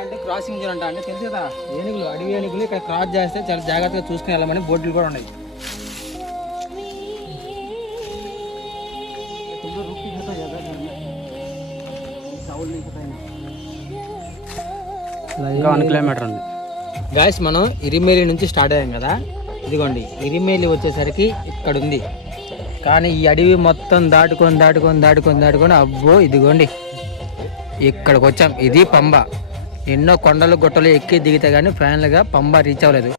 అంటే crossing zone అంటే తెలుసు కదా, ఏనుగులు, అడవి ఏనుగులు ఇక్కడ క్రాస్ చేస్తే చాలా జాగ్రత్తగా చూసుకుని వెళ్ళమని బోర్డులు కూడా ఉన్నాయి. ఇంకా 1 కిలోమీటర్ ఉంది గాయస్. మనం ఇరిమేలి నుంచి స్టార్ట్ అయ్యాం కదా, ఇదిగోండి ఇరిమేలి వచ్చేసరికి ఇక్కడ ఉంది. కానీ ఈ అడవి మొత్తం దాటుకొని అబ్బో ఇదిగోండి ఇక్కడికి వచ్చాం. ఇది పంబ. ఎన్నో కొండలు గుట్టలు ఎక్కి దిగితే కానీ ఫైనల్గా పంబ రీచ్ అవ్వలేదు.